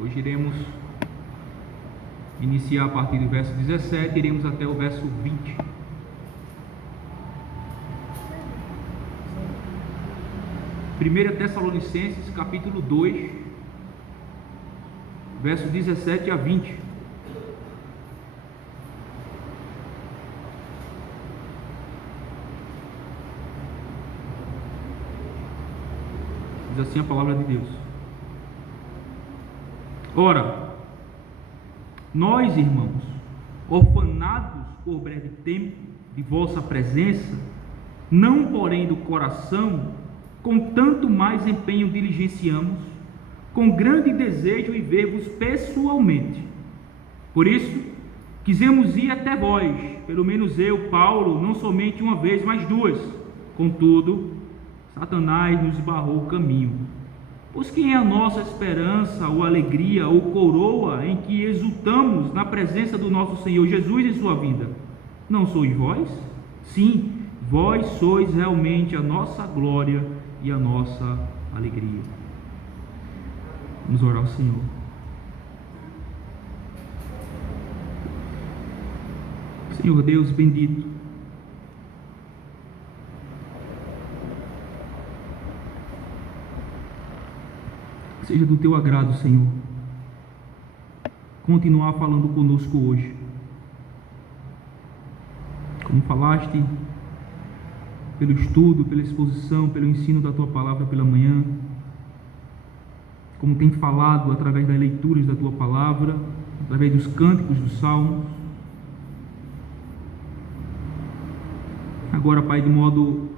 Hoje iremos iniciar a partir do verso 17, iremos até o verso 20. Primeira Tessalonicenses, capítulo 2, verso 17 a 20. Diz assim a palavra de Deus: Ora, nós, irmãos, orfanados por breve tempo de vossa presença, não porém do coração, com tanto mais empenho diligenciamos, com grande desejo em ver-vos pessoalmente. Por isso, quisemos ir até vós, pelo menos eu, Paulo, não somente uma vez, mas duas. Contudo, Satanás nos barrou o caminho. Pois quem é a nossa esperança, ou alegria, ou coroa, em que exultamos na presença do nosso Senhor Jesus em sua vinda? Não sois vós? Sim, vós sois realmente a nossa glória e a nossa alegria. Vamos orar ao Senhor. Senhor Deus bendito, seja do teu agrado, Senhor, continuar falando conosco hoje. Como falaste, pelo estudo, pela exposição, pelo ensino da tua palavra pela manhã, como tem falado através das leituras da tua palavra, através dos cânticos dos salmos. Agora, Pai, de modo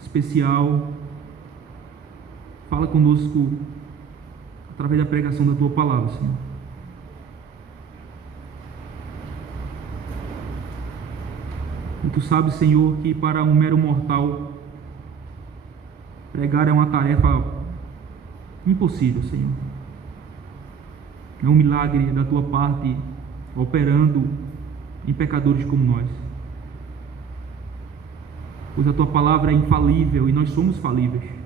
especial, fala conosco através da pregação da tua palavra, Senhor. E tu sabes, Senhor, que para um mero mortal pregar é uma tarefa impossível, Senhor. É um milagre da tua parte operando em pecadores como nós. Pois a tua palavra é infalível e nós somos falíveis.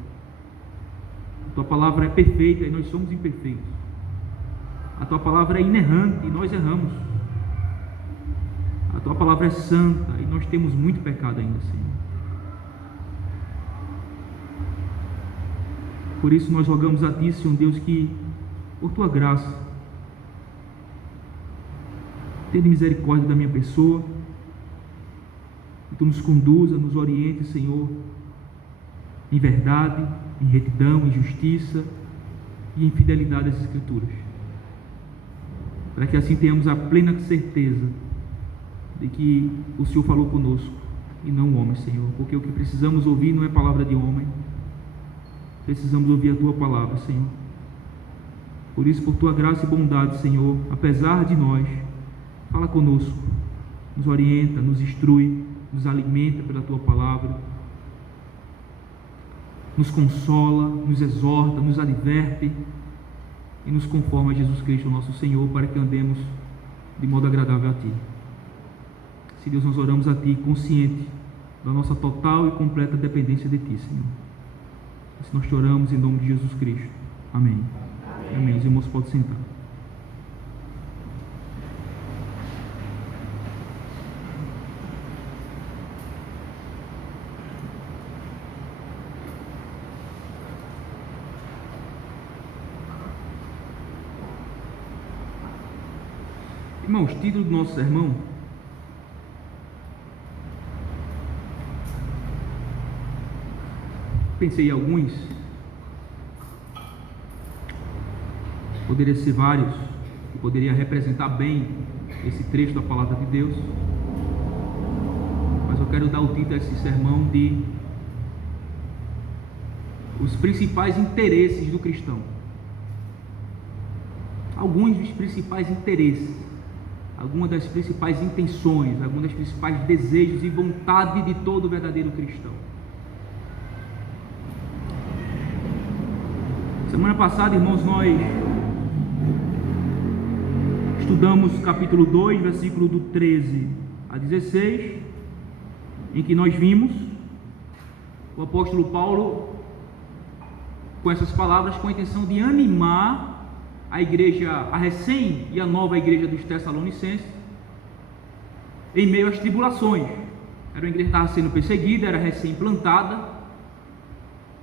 A tua palavra é perfeita e nós somos imperfeitos. A tua palavra é inerrante e nós erramos. A tua palavra é santa e nós temos muito pecado ainda, Senhor. Por isso nós rogamos a ti, Senhor Deus, que por tua graça tenha misericórdia da minha pessoa, que tu nos conduza, nos oriente, Senhor, em verdade, em retidão, em justiça e em fidelidade às Escrituras, para que assim tenhamos a plena certeza de que o Senhor falou conosco e não o homem, Senhor, porque o que precisamos ouvir não é palavra de homem, precisamos ouvir a tua palavra, Senhor. Por isso, por tua graça e bondade, Senhor, apesar de nós, fala conosco, nos orienta, nos instrui, nos alimenta pela tua palavra, nos consola, nos exorta, nos adverte e nos conforma a Jesus Cristo, nosso Senhor, para que andemos de modo agradável a ti. Se Deus, nós oramos a ti consciente da nossa total e completa dependência de ti, Senhor. Se nós te oramos em nome de Jesus Cristo. Amém. Amém. Os irmãos podem sentar. Irmãos, título do nosso sermão: pensei em alguns, poderia ser vários, que poderia representar bem esse trecho da palavra de Deus, mas eu quero dar o título a esse sermão de os principais interesses do cristão. Alguns dos principais interesses, algumas das principais intenções, alguns dos principais desejos e vontade de todo verdadeiro cristão. Semana passada, irmãos, nós estudamos capítulo 2, versículo do 13 a 16, em que nós vimos o apóstolo Paulo com essas palavras com a intenção de animar a igreja, a recém e a nova igreja dos Tessalonicenses, em meio às tribulações. Era uma igreja que estava sendo perseguida, era recém-plantada,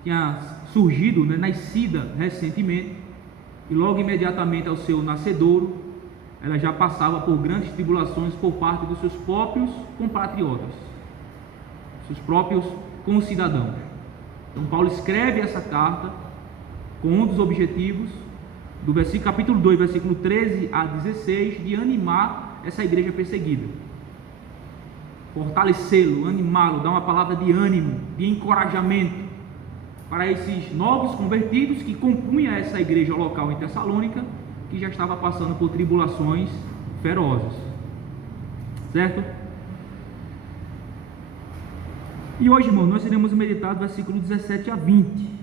tinha surgido, nascida recentemente, e logo imediatamente ao seu nascedouro, ela já passava por grandes tribulações por parte dos seus próprios compatriotas, seus próprios concidadãos. Então Paulo escreve essa carta com um dos objetivos, do capítulo 2, versículo 13 a 16, de animar essa igreja perseguida, fortalecê-lo, animá-lo, dar uma palavra de ânimo, de encorajamento para esses novos convertidos que compunham essa igreja local em Tessalônica, que já estava passando por tribulações ferozes, certo? E hoje, irmão, nós iremos meditar do versículo 17 a 20.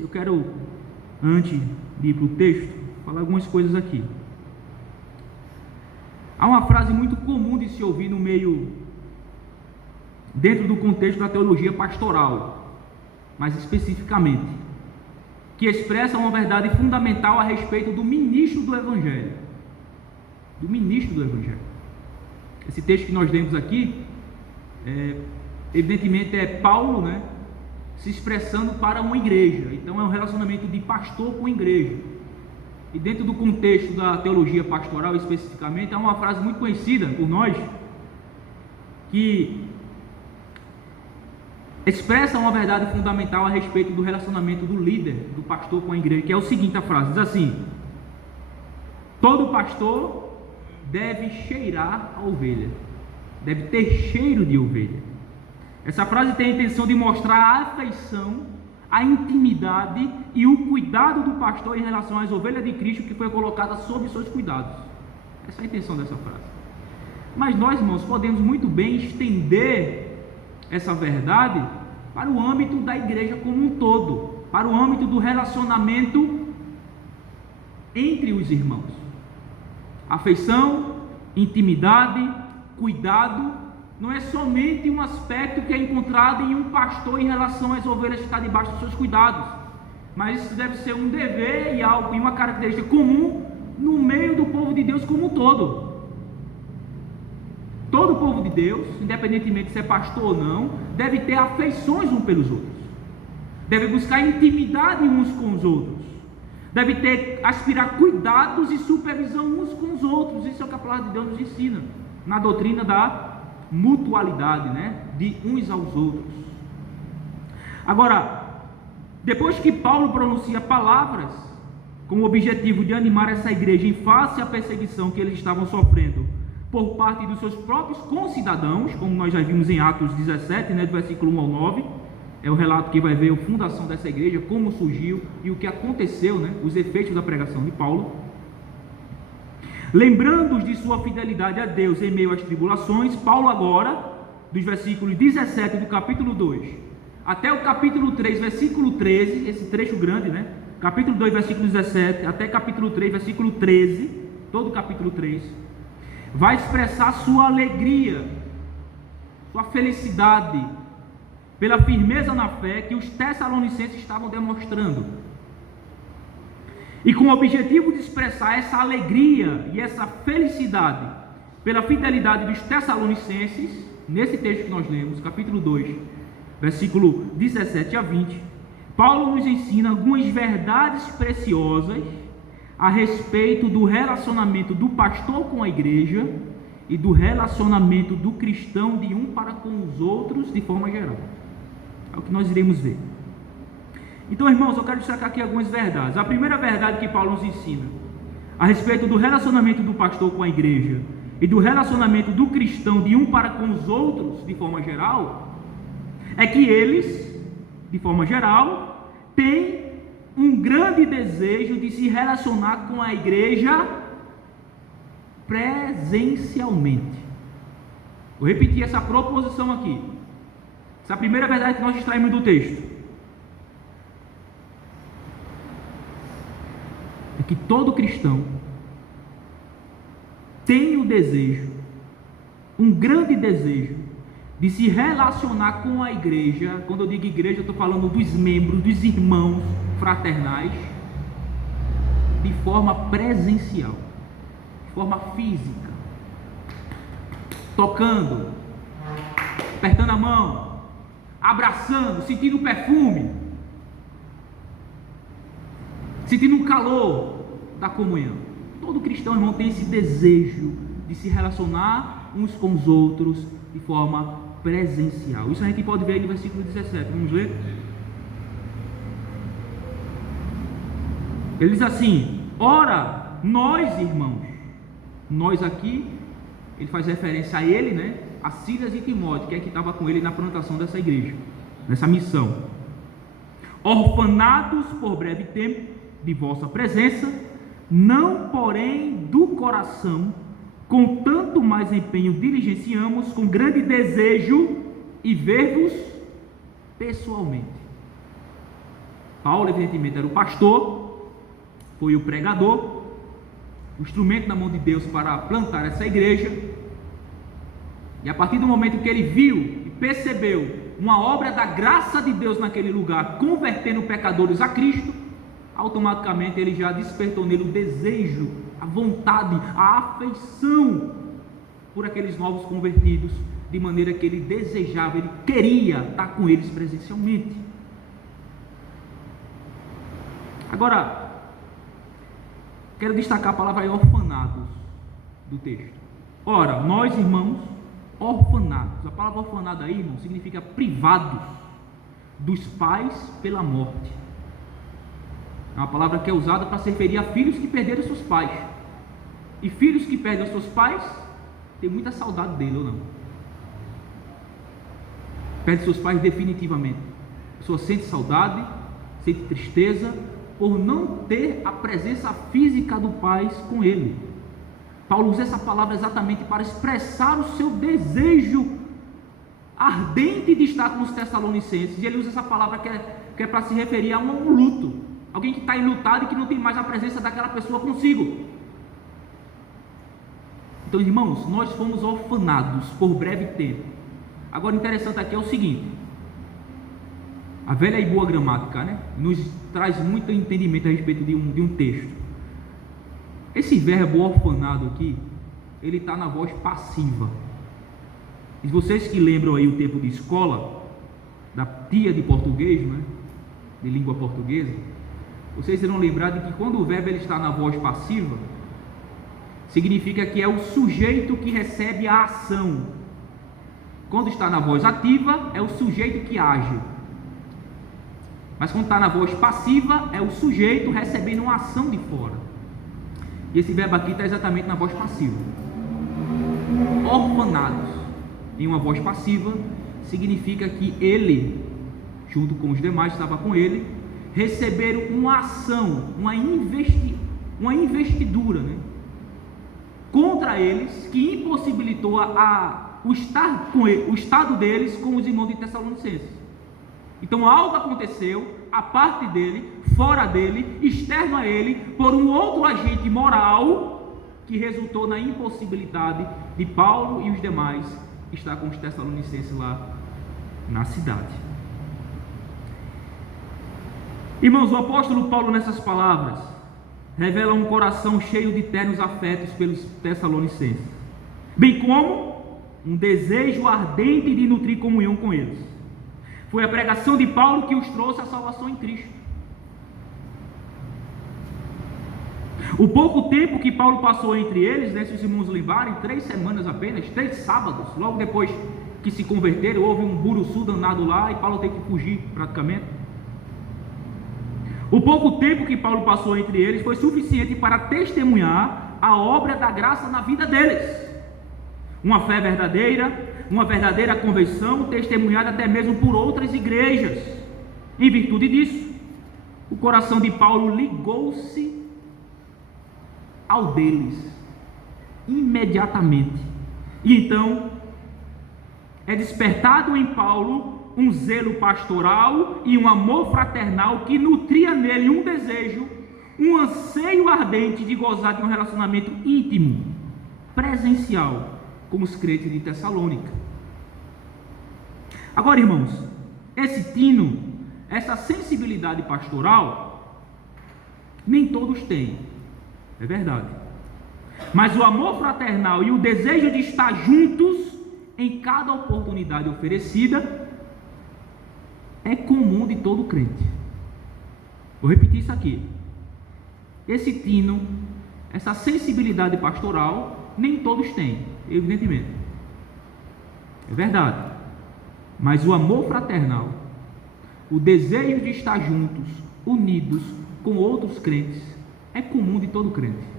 Eu quero, antes de ir para o texto, falar algumas coisas aqui. Há uma frase muito comum de se ouvir no meio, dentro do contexto da teologia pastoral, mais especificamente, que expressa uma verdade fundamental a respeito do ministro do Evangelho. Do ministro do Evangelho. Esse texto que nós lemos aqui, evidentemente é Paulo, se expressando para uma igreja. Então é um relacionamento de pastor com igreja. E dentro do contexto da teologia pastoral especificamente, há uma frase muito conhecida por nós, que expressa uma verdade fundamental a respeito do relacionamento do líder, do pastor com a igreja, que é o seguinte: a frase diz assim: todo pastor deve cheirar a ovelha, deve ter cheiro de ovelha. Essa frase tem a intenção de mostrar a afeição, a intimidade e o cuidado do pastor em relação às ovelhas de Cristo que foi colocada sob seus cuidados. Essa é a intenção dessa frase. Mas nós, irmãos, podemos muito bem estender essa verdade para o âmbito da igreja como um todo, para o âmbito do relacionamento entre os irmãos. Afeição, intimidade, cuidado não é somente um aspecto que é encontrado em um pastor em relação às ovelhas que estão debaixo dos seus cuidados, mas isso deve ser um dever e algo, e uma característica comum no meio do povo de Deus como um todo. Todo o povo de Deus, independentemente se é pastor ou não, deve ter afeições uns pelos outros, deve buscar intimidade uns com os outros, deve aspirar cuidados e supervisão uns com os outros. Isso é o que a palavra de Deus nos ensina na doutrina da mutualidade, de uns aos outros. Agora, depois que Paulo pronuncia palavras com o objetivo de animar essa igreja em face à perseguição que eles estavam sofrendo por parte dos seus próprios concidadãos, como nós já vimos em Atos 17, do versículo 1 ao 9, é o relato que vai ver a fundação dessa igreja, como surgiu e o que aconteceu, os efeitos da pregação de Paulo. Lembrando-os de sua fidelidade a Deus em meio às tribulações, Paulo agora, dos versículos 17 do capítulo 2 até o capítulo 3, versículo 13, esse trecho grande, capítulo 2, versículo 17, até capítulo 3, versículo 13, todo o capítulo 3, vai expressar sua alegria, sua felicidade, pela firmeza na fé que os tessalonicenses estavam demonstrando. E com o objetivo de expressar essa alegria e essa felicidade pela fidelidade dos tessalonicenses, nesse texto que nós lemos, capítulo 2, versículo 17 a 20, Paulo nos ensina algumas verdades preciosas a respeito do relacionamento do pastor com a igreja e do relacionamento do cristão de um para com os outros de forma geral. É o que nós iremos ver. Então, irmãos, eu quero destacar aqui algumas verdades. A primeira verdade que Paulo nos ensina a respeito do relacionamento do pastor com a igreja e do relacionamento do cristão de um para com os outros de forma geral é que eles, de forma geral, têm um grande desejo de se relacionar com a igreja presencialmente. Vou repetir essa proposição aqui. Essa é a primeira verdade que nós extraímos do texto. É que todo cristão tem o desejo, um grande desejo, de se relacionar com a igreja. Quando eu digo igreja, eu estou falando dos membros, dos irmãos fraternais de forma presencial, de forma física, tocando, apertando a mão, abraçando, sentindo o perfume, sentindo o calor da comunhão. Todo cristão, irmão, tem esse desejo de se relacionar uns com os outros de forma presencial. Isso a gente pode ver aí no versículo 17. Vamos ler? Ele diz assim: ora, nós, irmãos, nós aqui, ele faz referência a ele, né? A Silas e Timóteo, que é que estava com ele na plantação dessa igreja, nessa missão. Orfanados por breve tempo de vossa presença, não porém do coração, com tanto mais empenho diligenciamos, com grande desejo, e ver-vos pessoalmente. Paulo, evidentemente, era o pastor, foi o pregador, o instrumento na mão de Deus para plantar essa igreja. E a partir do momento que ele viu e percebeu uma obra da graça de Deus naquele lugar, convertendo pecadores a Cristo, automaticamente ele já despertou nele o desejo, a vontade, a afeição por aqueles novos convertidos, de maneira que ele desejava, ele queria estar com eles presencialmente. Agora, quero destacar a palavra orfanados do texto. Ora, nós, irmãos, orfanados. A palavra orfanado aí, irmão, significa privados dos pais pela morte. É uma palavra que é usada para se referir a filhos que perderam seus pais. E filhos que perdem os seus pais, tem muita saudade dele ou não? Perde seus pais definitivamente. A pessoa sente saudade, sente tristeza por não ter a presença física do pai com ele. Paulo usa essa palavra exatamente para expressar o seu desejo ardente de estar com os Tessalonicenses. E ele usa essa palavra que é para se referir a um luto. Alguém que está enlutado e que não tem mais a presença daquela pessoa consigo. Então, irmãos, nós fomos orfanados por breve tempo. Agora, interessante aqui é o seguinte: a velha e boa gramática, né, nos traz muito entendimento a respeito de um texto. Esse verbo orfanado aqui, ele está na voz passiva. E vocês que lembram aí o tempo de escola, da tia de português, né, de língua portuguesa, vocês irão lembrar de que quando o verbo ele está na voz passiva, significa que é o sujeito que recebe a ação. Quando está na voz ativa, é o sujeito que age. Mas quando está na voz passiva, é o sujeito recebendo uma ação de fora. E esse verbo aqui está exatamente na voz passiva. Orfanados, em uma voz passiva, significa que ele, junto com os demais, estava com ele, receberam uma ação, uma investidura, né, contra eles, que impossibilitou o estado deles com os irmãos de Tessalonicenses. Então algo aconteceu a parte dele, fora dele, externo a ele, por um outro agente moral, que resultou na impossibilidade de Paulo e os demais estar com os Tessalonicenses lá na cidade. Irmãos, o apóstolo Paulo, nessas palavras, revela um coração cheio de ternos afetos pelos Tessalonicenses, bem como um desejo ardente de nutrir comunhão com eles. Foi a pregação de Paulo que os trouxe à salvação em Cristo. O pouco tempo que Paulo passou entre eles, né, se os irmãos lembrarem, 3 semanas apenas, 3 sábados, logo depois que se converteram, houve um buruçu danado lá e Paulo teve que fugir praticamente. O pouco tempo que Paulo passou entre eles foi suficiente para testemunhar a obra da graça na vida deles. Uma fé verdadeira, uma verdadeira conversão, testemunhada até mesmo por outras igrejas. Em virtude disso, o coração de Paulo ligou-se ao deles imediatamente. E então é despertado em Paulo um zelo pastoral e um amor fraternal que nutria nele um desejo, um anseio ardente de gozar de um relacionamento íntimo, presencial, com os crentes de Tessalônica. Agora, irmãos, esse tino, essa sensibilidade pastoral, Nem todos têm, é verdade. Mas o amor fraternal e o desejo de estar juntos em cada oportunidade oferecida é comum de todo crente. Vou repetir isso aqui. Esse tino, essa sensibilidade pastoral, nem todos têm, evidentemente. É verdade. Mas o amor fraternal, o desejo de estar juntos, unidos com outros crentes, é comum de todo crente.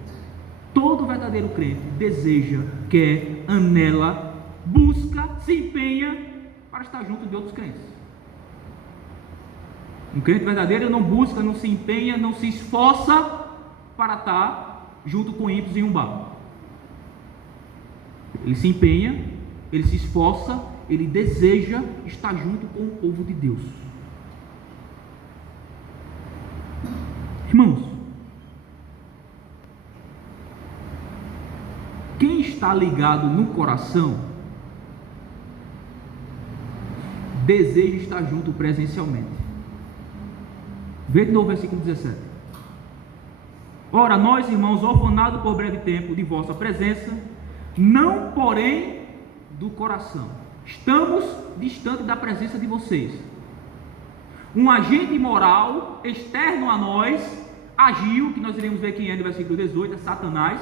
Todo verdadeiro crente deseja, quer, anela, busca, se empenha para estar junto de outros crentes. Um crente verdadeiro não busca, não se empenha, não se esforça para estar junto com ímpios em um bar. Ele se empenha, ele se esforça, ele deseja estar junto com o povo de Deus. Irmãos, quem está ligado no coração deseja estar junto presencialmente. Vê de novo o versículo 17. Ora, nós, irmãos, orfanados por breve tempo de vossa presença, não porém do coração, estamos distantes da presença de vocês. Um agente moral externo a nós agiu, que nós iremos ver quem é no versículo 18, é Satanás,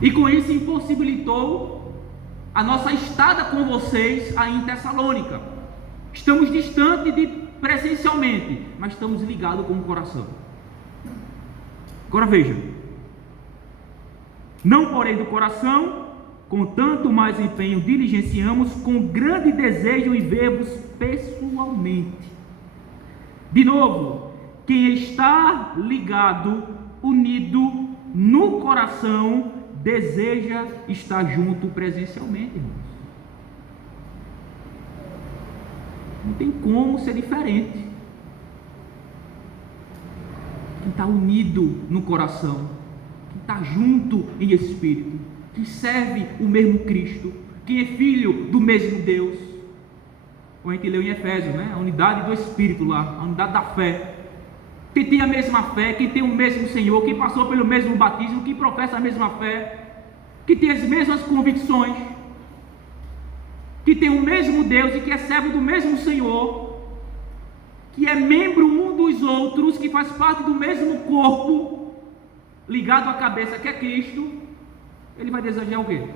e com isso impossibilitou a nossa estada com vocês aí em Tessalônica. Estamos distantes presencialmente, mas estamos ligados com o coração. Agora veja: não porém do coração, com tanto mais empenho diligenciamos, com grande desejo em ver-vos pessoalmente. De novo, quem está ligado, unido no coração, deseja estar junto presencialmente, irmãos. Não tem como ser diferente. Quem está unido no coração, quem está junto em espírito, quem serve o mesmo Cristo, quem é filho do mesmo Deus. Como a gente leu em Efésios, né? A unidade do Espírito lá, a unidade da fé. Quem tem a mesma fé, quem tem o mesmo Senhor, quem passou pelo mesmo batismo, quem professa a mesma fé, que tem as mesmas convicções, que tem o mesmo Deus e que é servo do mesmo Senhor, que é membro um dos outros, que faz parte do mesmo corpo, ligado à cabeça que é Cristo, ele vai desejar o quê?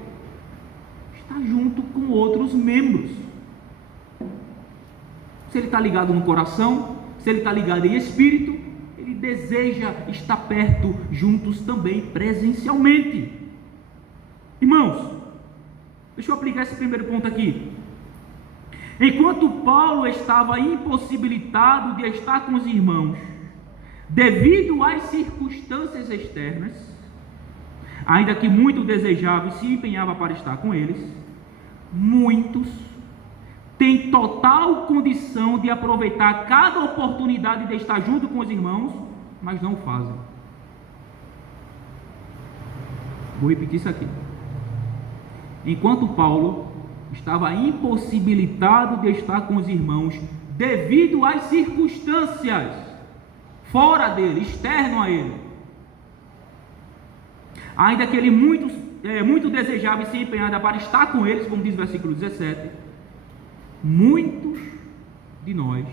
Estar junto com outros membros. Se ele está ligado no coração, se ele está ligado em espírito, ele deseja estar perto, juntos também presencialmente. Irmãos, deixa eu aplicar esse primeiro ponto aqui. Enquanto Paulo estava impossibilitado de estar com os irmãos, devido às circunstâncias externas, ainda que muito desejava e se empenhava para estar com eles, muitos têm total condição de aproveitar cada oportunidade de estar junto com os irmãos, mas não o fazem. Vou repetir isso aqui. Enquanto Paulo estava impossibilitado de estar com os irmãos devido às circunstâncias fora dele, externo a ele, ainda que ele muito desejava e se empenhava para estar com eles, como diz o versículo 17, muitos de nós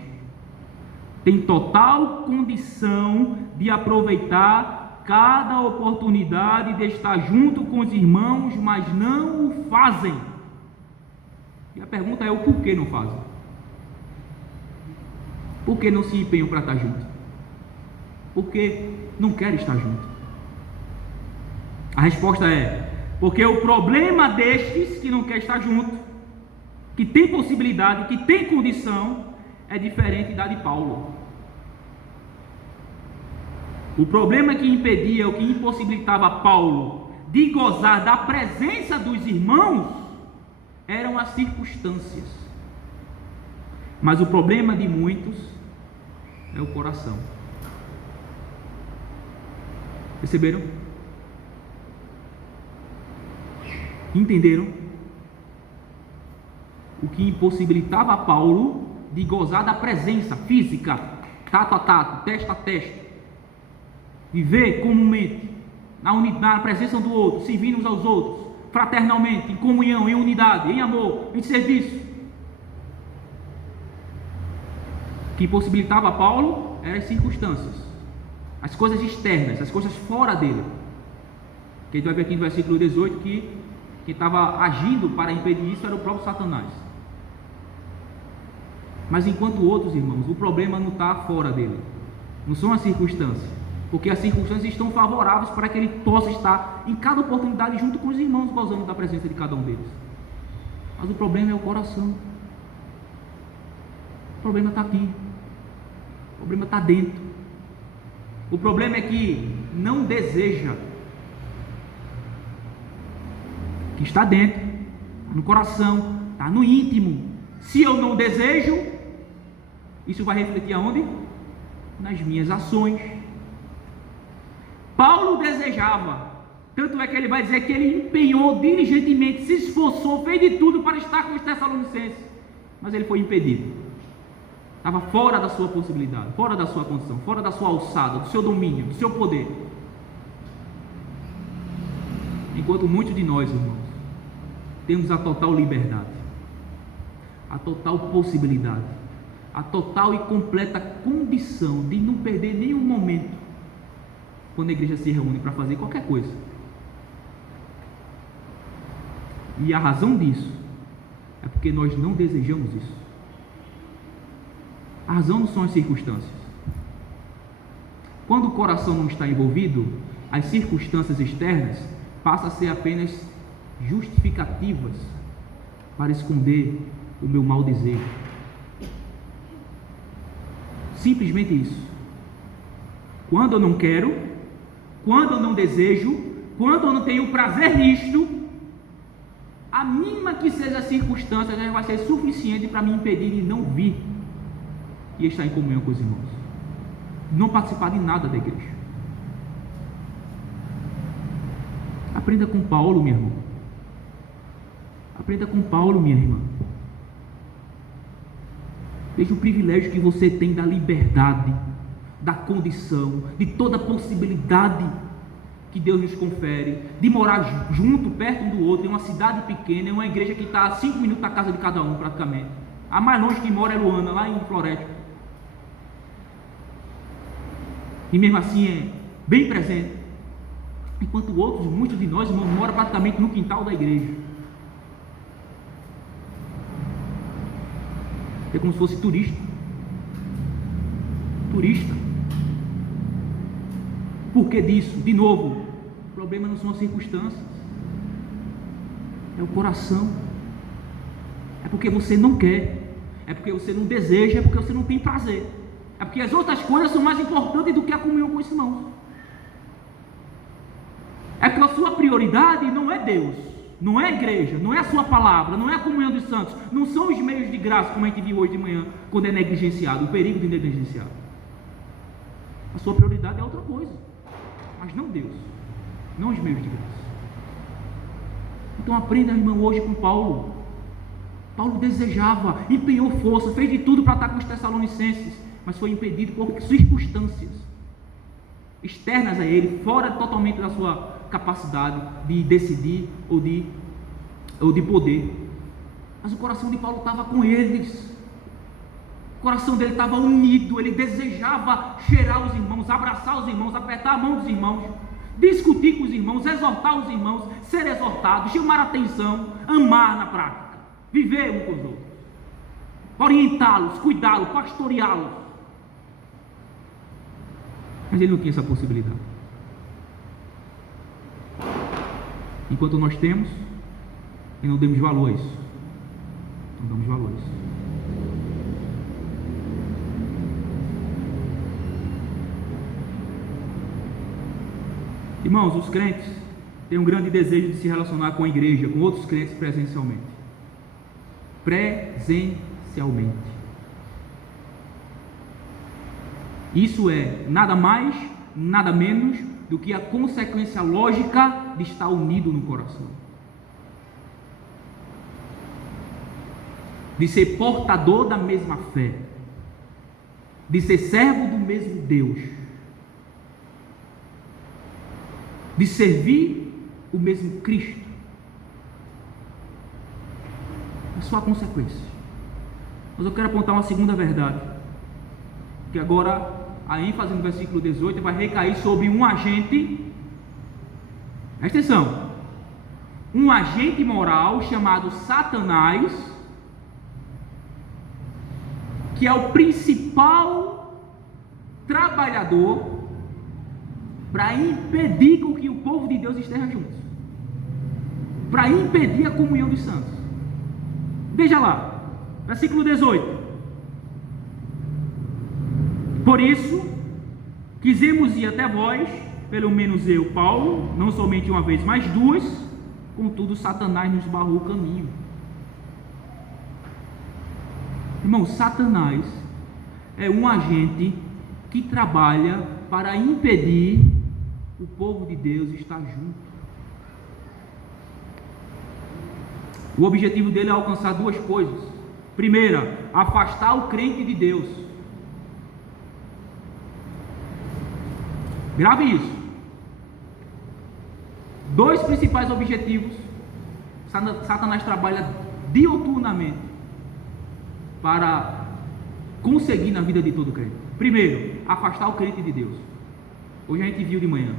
têm total condição de aproveitar cada oportunidade de estar junto com os irmãos, mas não o fazem. E a pergunta é: o porquê não fazem? Por que não se empenham para estar junto? Porque não querem estar junto. A resposta é: porque o problema destes que não quer estar junto, que tem possibilidade, que tem condição, é diferente da de Paulo. O problema que impedia, o que impossibilitava Paulo de gozar da presença dos irmãos, eram as circunstâncias. Mas o problema de muitos é o coração. Perceberam? Entenderam? O que impossibilitava Paulo de gozar da presença física, tato a tato, testa a testa, viver comumente, na presença um do outro, servindo uns aos outros, fraternalmente, em comunhão, em unidade, em amor, em serviço. O que possibilitava a Paulo eram as circunstâncias, as coisas externas, as coisas fora dele. Que a gente vai ver aqui no versículo 18 que quem estava agindo para impedir isso era o próprio Satanás. Mas enquanto outros, irmãos, o problema não está fora dele, não são as circunstâncias, porque as circunstâncias estão favoráveis para que ele possa estar em cada oportunidade junto com os irmãos, gozando da presença de cada um deles. Mas o problema é o coração. O problema está aqui, o problema está dentro. O problema é que não deseja, que está dentro, no coração, está no íntimo. Se eu não desejo, isso vai refletir aonde? Nas minhas ações. Paulo desejava, tanto é que ele vai dizer que ele empenhou diligentemente, se esforçou, fez de tudo para estar com os Tessalonicenses, mas ele foi impedido. Estava fora da sua possibilidade, fora da sua condição, fora da sua alçada, do seu domínio, do seu poder. Enquanto muitos de nós, irmãos, temos a total liberdade, a total possibilidade, a total e completa condição de não perder nenhum momento quando a igreja se reúne para fazer qualquer coisa. E a razão disso é porque nós não desejamos isso. A razão não são as circunstâncias. Quando o coração não está envolvido, as circunstâncias externas passam a ser apenas justificativas para esconder o meu mau desejo. Simplesmente isso. Quando eu não quero, quando eu não desejo, quando eu não tenho prazer nisto, a mínima que seja a circunstância já vai ser suficiente para me impedir de não vir e estar em comunhão com os irmãos, não participar de nada da igreja. Aprenda com Paulo, meu irmão. Aprenda com Paulo, minha irmã. Veja o privilégio que você tem da liberdade, da condição, de toda a possibilidade que Deus nos confere, de morar junto, perto um do outro, em uma cidade pequena, em uma igreja que está a 5 minutos da casa de cada um, praticamente. A mais longe que mora é Luana, lá em Floresta. E mesmo assim é bem presente. Enquanto outros, muitos de nós, irmãos, moram praticamente no quintal da igreja. É como se fosse turista. Por que disso? De novo, o problema não são as circunstâncias, é o coração. É porque você não quer, é porque você não deseja, é porque você não tem prazer, é porque as outras coisas são mais importantes do que a comunhão com os irmãos. É porque a sua prioridade não é Deus, não é a igreja, não é a sua palavra, não é a comunhão dos santos, não são os meios de graça, como a gente viu hoje de manhã, quando é negligenciado, o perigo de negligenciar. A sua prioridade é outra coisa, mas não Deus, não os meios de graça. Então aprenda, irmão, hoje com Paulo. Paulo desejava, empenhou força, fez de tudo para estar com os Tessalonicenses, mas foi impedido por circunstâncias externas a ele, fora totalmente da sua capacidade de decidir ou de poder. Mas o coração de Paulo estava com eles, o coração dele estava unido, ele desejava cheirar os irmãos, abraçar os irmãos, apertar a mão dos irmãos, discutir com os irmãos, exortar os irmãos, ser exortado, chamar a atenção, amar na prática, viver um com os outros, orientá-los, cuidá-los, pastoreá-los. Mas ele não tinha essa possibilidade. Enquanto nós temos, e não damos valor a isso. Não damos valor a isso. Irmãos, os crentes têm um grande desejo de se relacionar com a igreja, com outros crentes presencialmente. Isso é nada mais, nada menos do que a consequência lógica de estar unido no coração, de ser portador da mesma fé. de ser servo do mesmo Deus, de servir o mesmo Cristo. É só a consequência. Mas eu quero apontar uma segunda verdade, que agora a ênfase no versículo 18 vai recair sobre um agente, presta atenção, um agente moral chamado Satanás, que é o principal trabalhador para impedir com que o povo de Deus esteja juntos, para impedir a comunhão dos santos. Veja lá, versículo 18. Por isso, quisemos ir até vós, pelo menos eu, Paulo, não somente uma vez, mas duas, contudo Satanás nos barrou o caminho. Irmão, Satanás é um agente que trabalha para impedir o povo de Deus estar junto. O objetivo dele é alcançar duas coisas. Primeira, afastar o crente de Deus. Grave isso. Dois principais objetivos. Satanás trabalha diuturnamente para conseguir na vida de todo crente. Primeiro, afastar o crente de Deus. Hoje a gente viu de manhã.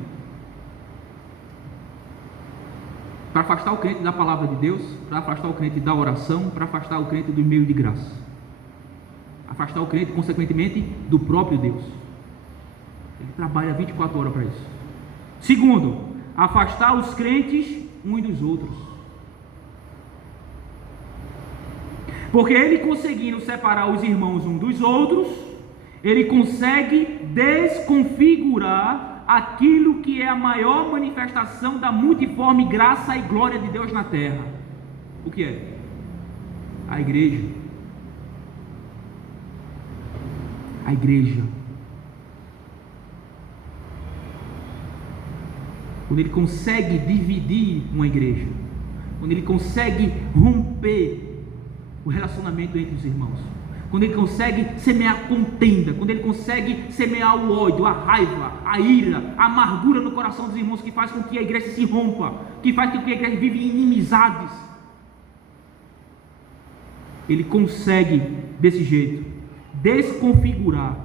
Para afastar o crente da palavra de Deus, para afastar o crente da oração, para afastar o crente do meio de graça. Afastar o crente, consequentemente, do próprio Deus. Ele trabalha 24 horas para isso. Segundo, afastar os crentes uns dos outros. Porque ele conseguindo separar os irmãos uns dos outros, ele consegue desconfigurar aquilo que é a maior manifestação da multiforme graça e glória de Deus na terra. O que é? A igreja. A igreja. Quando ele consegue dividir uma igreja, quando ele consegue romper o relacionamento entre os irmãos, quando ele consegue semear contenda, quando ele consegue semear o ódio, a raiva, a ira, a amargura no coração dos irmãos, que faz com que a igreja se rompa, que faz com que a igreja vive em inimizades, ele consegue desse jeito desconfigurar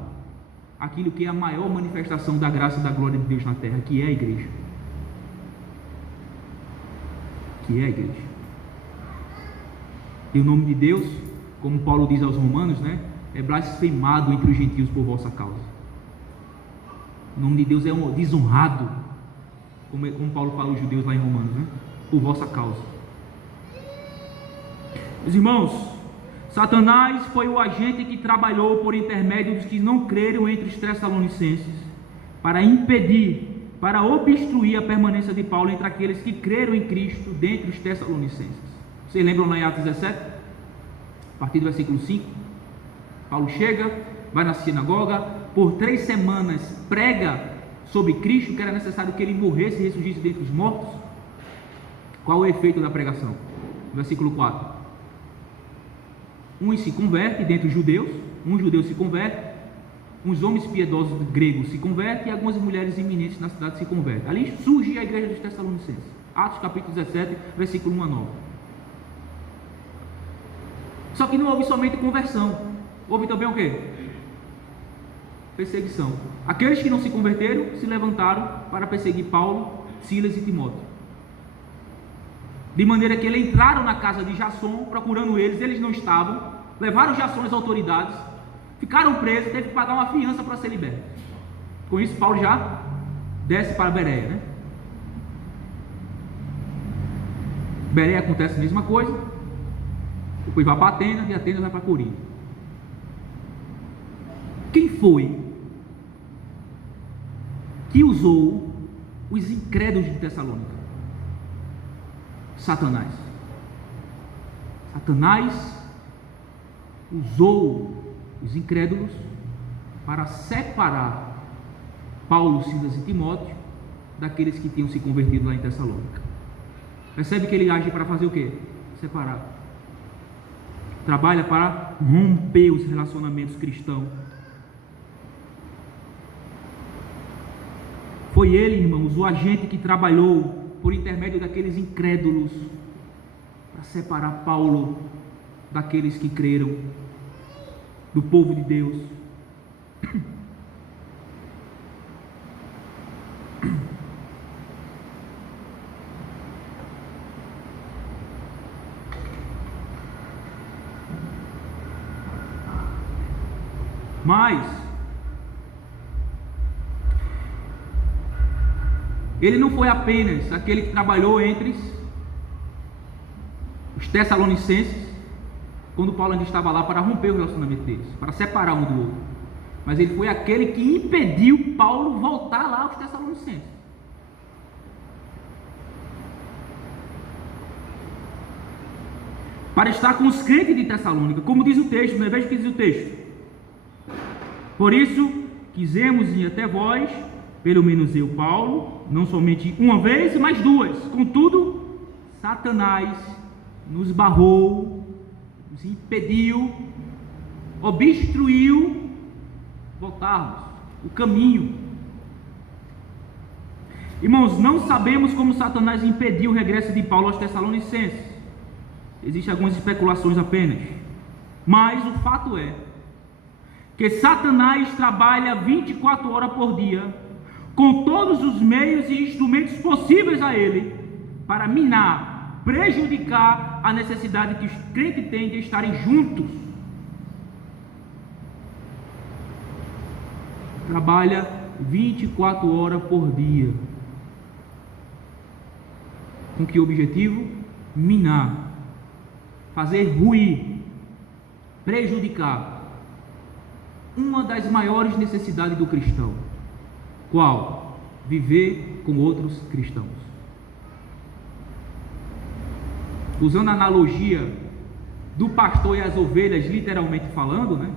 aquilo que é a maior manifestação da graça e da glória de Deus na terra, que é a igreja. Que é a igreja. E o nome de Deus, como Paulo diz aos romanos, é blasfemado entre os gentios por vossa causa. O nome de Deus é desonrado, como Paulo fala aos judeus lá em Romanos, por vossa causa. Meus irmãos, Satanás foi o agente que trabalhou por intermédio dos que não creram entre os Tessalonicenses, para impedir, para obstruir a permanência de Paulo entre aqueles que creram em Cristo dentre os Tessalonicenses. Vocês lembram lá em Atos 17? A partir do versículo 5, Paulo chega, vai na sinagoga, por 3 semanas prega sobre Cristo, que era necessário que ele morresse e ressurgisse dentre os mortos. Qual é o efeito da pregação? Versículo 4: uns se convertem dentre os judeus, uns judeus se convertem, uns homens piedosos gregos se convertem e algumas mulheres eminentes na cidade se convertem. Ali surge a igreja dos Tessalonicenses. Atos capítulo 17, versículo 1 a 9. Só que não houve somente conversão, houve também o quê? Perseguição. Aqueles que não se converteram se levantaram para perseguir Paulo, Silas e Timóteo, de maneira que eles entraram na casa de Jasson procurando eles não estavam, levaram Jasson às autoridades, ficaram presos, teve que pagar uma fiança para ser liberto. Com isso Paulo já desce para Bereia, Bereia acontece a mesma coisa. Depois vai para Atenas, de Atenas vai para Corinto. Quem foi que usou os incrédulos de Tessalônica? Satanás. Satanás usou os incrédulos para separar Paulo, Silas e Timóteo daqueles que tinham se convertido lá em Tessalônica. Percebe que ele age para fazer o quê? Separar. Trabalha para romper os relacionamentos cristãos. Foi ele, irmãos, o agente que trabalhou por intermédio daqueles incrédulos para separar Paulo daqueles que creram, do povo de Deus. Mas ele não foi apenas aquele que trabalhou entre os Tessalonicenses, quando Paulo ainda estava lá, para romper o relacionamento deles, para separar um do outro. Mas ele foi aquele que impediu Paulo voltar lá aos Tessalonicenses. Para estar com os crentes de Tessalônica, como diz o texto, não é? Veja o que diz o texto. Por isso, quisemos ir até vós, pelo menos eu, Paulo, não somente uma vez, mas duas. Contudo, Satanás nos barrou, nos impediu, obstruiu voltarmos o caminho. Irmãos, não sabemos como Satanás impediu o regresso de Paulo aos Tessalonicenses. Existem algumas especulações apenas, mas o fato é que Satanás trabalha 24 horas por dia, com todos os meios e instrumentos possíveis a ele, para minar, prejudicar a necessidade que os crentes têm de estarem juntos. Trabalha 24 horas por dia. Com que objetivo? Minar, fazer ruir, prejudicar uma das maiores necessidades do cristão. Qual? Viver com outros cristãos. Usando a analogia do pastor e as ovelhas, literalmente falando, né?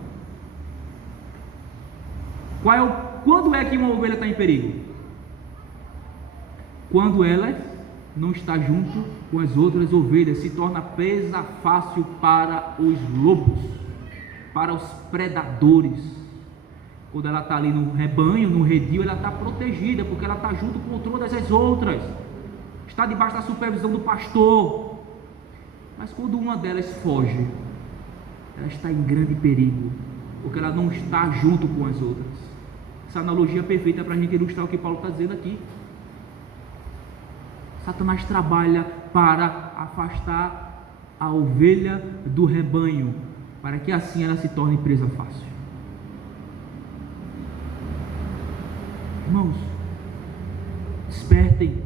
Quando é que uma ovelha está em perigo? Quando ela não está junto com as outras ovelhas, se torna presa fácil para os lobos, para os predadores. Quando ela está ali no rebanho, no redil, ela está protegida, porque ela está junto com todas as outras, está debaixo da supervisão do pastor. Mas quando uma delas foge, ela está em grande perigo, porque ela não está junto com as outras. Essa analogia é perfeita para a gente ilustrar o que Paulo está dizendo aqui. Satanás trabalha para afastar a ovelha do rebanho, para que assim ela se torne presa fácil. Irmãos, despertem,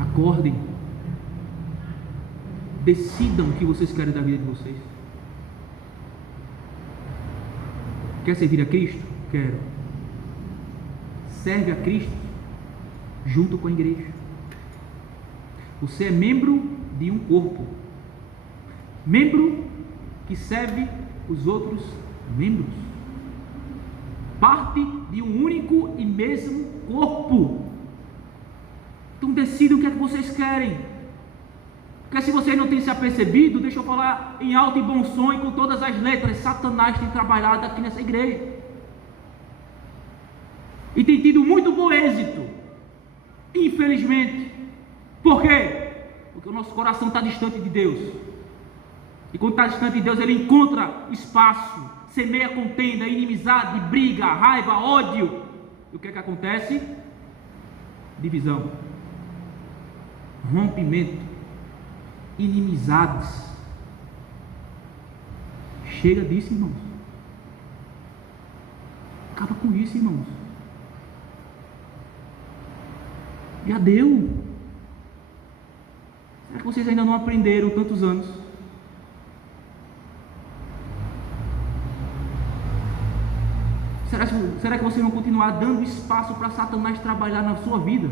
acordem, decidam o que vocês querem da vida de vocês. Quer servir a Cristo? Quero. Serve a Cristo junto com a igreja. Você é membro de um corpo, membro que serve os outros membros, parte de um único e mesmo corpo. Então decidam o que é que vocês querem, porque se vocês não têm se apercebido, deixa eu falar em alto e bom som e com todas as letras, Satanás tem trabalhado aqui nessa igreja e tem tido muito bom êxito, infelizmente. Por quê? Porque o nosso coração está distante de Deus, e quando está distante de Deus, ele encontra espaço, semeia contenda, inimizade, briga, raiva, ódio. E o que é que acontece? Divisão, rompimento, inimizades. Chega disso, irmãos. Acaba com isso, irmãos. Já deu. Será que vocês ainda não aprenderam tantos anos? Será que vocês vão continuar dando espaço para Satanás trabalhar na sua vida?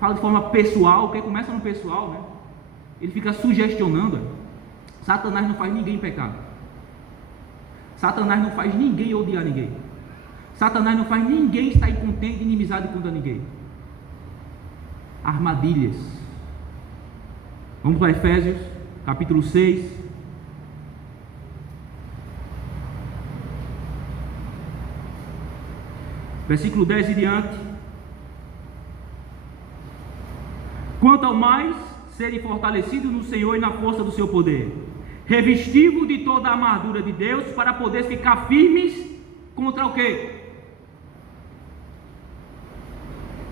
Fala de forma pessoal, porque começa no pessoal, né? Ele fica sugestionando. Satanás não faz ninguém pecar. Satanás não faz ninguém odiar ninguém. Satanás não faz ninguém estar em contenda e inimizade contra ninguém. Armadilhas. Vamos para Efésios, capítulo 6. Versículo 10 e diante. Quanto ao mais, serem fortalecidos no Senhor e na força do seu poder, revestido de toda a armadura de Deus, para poder ficar firmes contra o quê?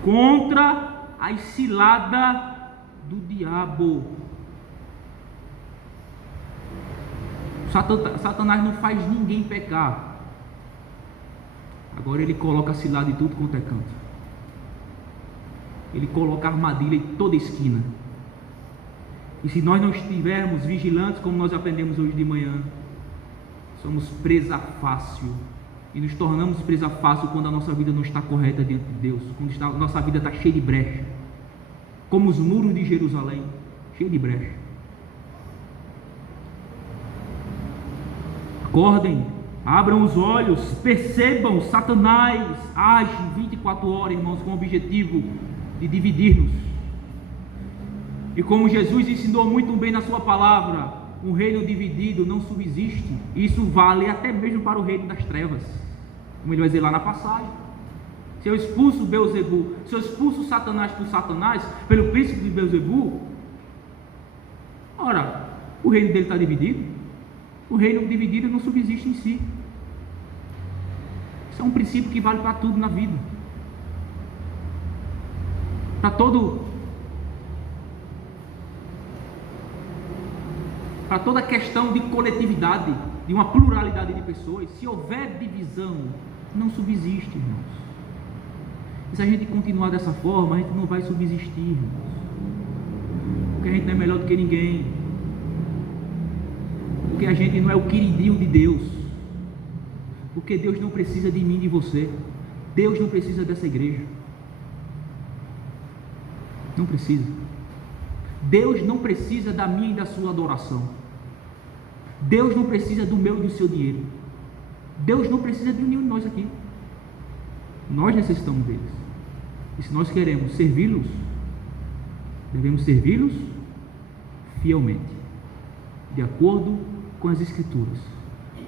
Contra a cilada do diabo. Satanás não faz ninguém pecar. Agora ele coloca cilada em tudo quanto é canto. Ele coloca armadilha em toda esquina. E se nós não estivermos vigilantes, como nós aprendemos hoje de manhã, somos presa fácil. E nos tornamos presa fácil quando a nossa vida não está correta diante de Deus, quando a nossa vida está cheia de brecha, como os muros de Jerusalém, cheio de brecha. Acordem, abram os olhos, percebam, Satanás age 24 horas, irmãos, com o objetivo de dividir-nos. E como Jesus ensinou muito bem na sua palavra, um reino dividido não subsiste. Isso vale até mesmo para o reino das trevas, como ele vai dizer lá na passagem. Se eu expulso Beelzebu, se eu expulso Satanás por Satanás, pelo príncipe de Beelzebu, ora, o reino dele está dividido. O reino dividido não subsiste em si. Isso é um princípio que vale para tudo na vida, para toda questão de coletividade, de uma pluralidade de pessoas. Se houver divisão, não subsiste, irmãos. E se a gente continuar dessa forma, a gente não vai subsistir, irmãos, porque a gente não é melhor do que ninguém, porque a gente não é o queridinho de Deus, porque Deus não precisa de mim e de você. Deus não precisa dessa igreja, não precisa. Deus não precisa da minha e da sua adoração. Deus não precisa do meu e do seu dinheiro. Deus não precisa de nenhum de nós aqui. Nós necessitamos deles. E se nós queremos servi-los, devemos servi-los fielmente, de acordo com as Escrituras,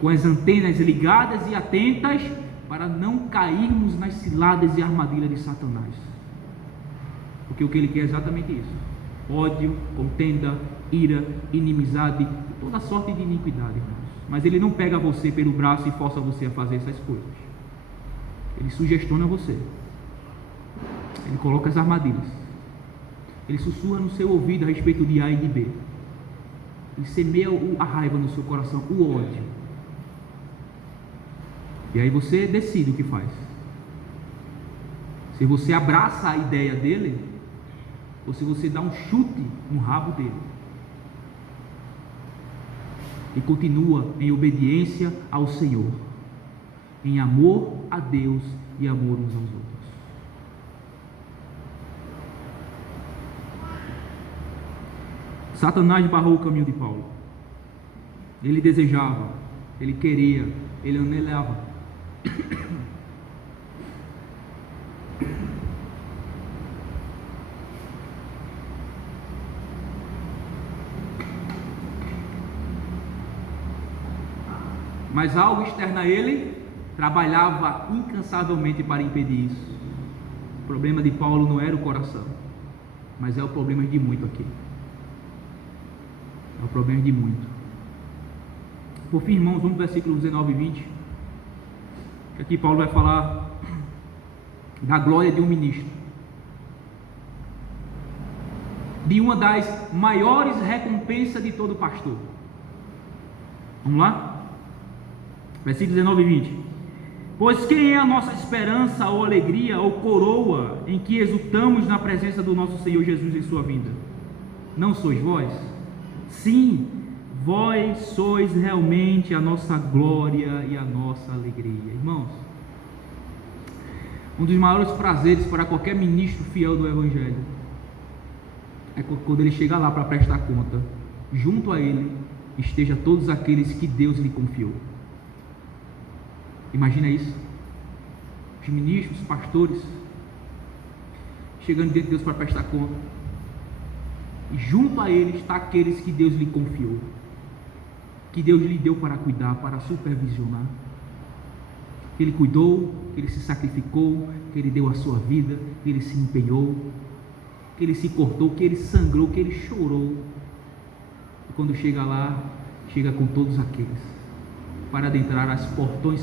com as antenas ligadas e atentas, para não cairmos nas ciladas e armadilhas de Satanás. Porque o que ele quer é exatamente isso: ódio, contenda, ira, inimizade, toda sorte de iniquidade, irmãos. Mas ele não pega você pelo braço e força você a fazer essas coisas. Ele sugestiona você. Ele coloca as armadilhas. Ele sussurra no seu ouvido a respeito de A e de B. Ele semeia a raiva no seu coração, o ódio. E aí você decide o que faz. Se você abraça a ideia dele, ou se você dá um chute no rabo dele e continua em obediência ao Senhor, em amor a Deus e amor uns aos outros. Satanás barrou o caminho de Paulo. Ele desejava, ele queria, ele anelava. Mas algo externo a ele trabalhava incansavelmente para impedir isso. O problema de Paulo não era o coração, mas é o problema de muito aqui. É o problema de muito. Por fim, irmãos, vamos para o versículo 19 e 20. Que aqui Paulo vai falar da glória de um ministro, de uma das maiores recompensas de todo pastor. Vamos lá? Versículos 19 e 20. Pois quem é a nossa esperança, ou alegria, ou coroa, em que exultamos na presença do nosso Senhor Jesus em sua vinda? Não sois vós? Sim, vós sois realmente a nossa glória e a nossa alegria. Irmãos, um dos maiores prazeres para qualquer ministro fiel do Evangelho é quando ele chega lá para prestar conta, junto a ele esteja todos aqueles que Deus lhe confiou. Imagina isso, os ministros, os pastores, chegando diante de Deus para prestar conta, e junto a ele está aqueles que Deus lhe confiou, que Deus lhe deu para cuidar, para supervisionar. que Ele cuidou, que Ele se sacrificou, que Ele deu a sua vida, que Ele se empenhou, que Ele se cortou, que Ele sangrou, que Ele chorou. E quando chega lá, chega com todos aqueles, para adentrar as portões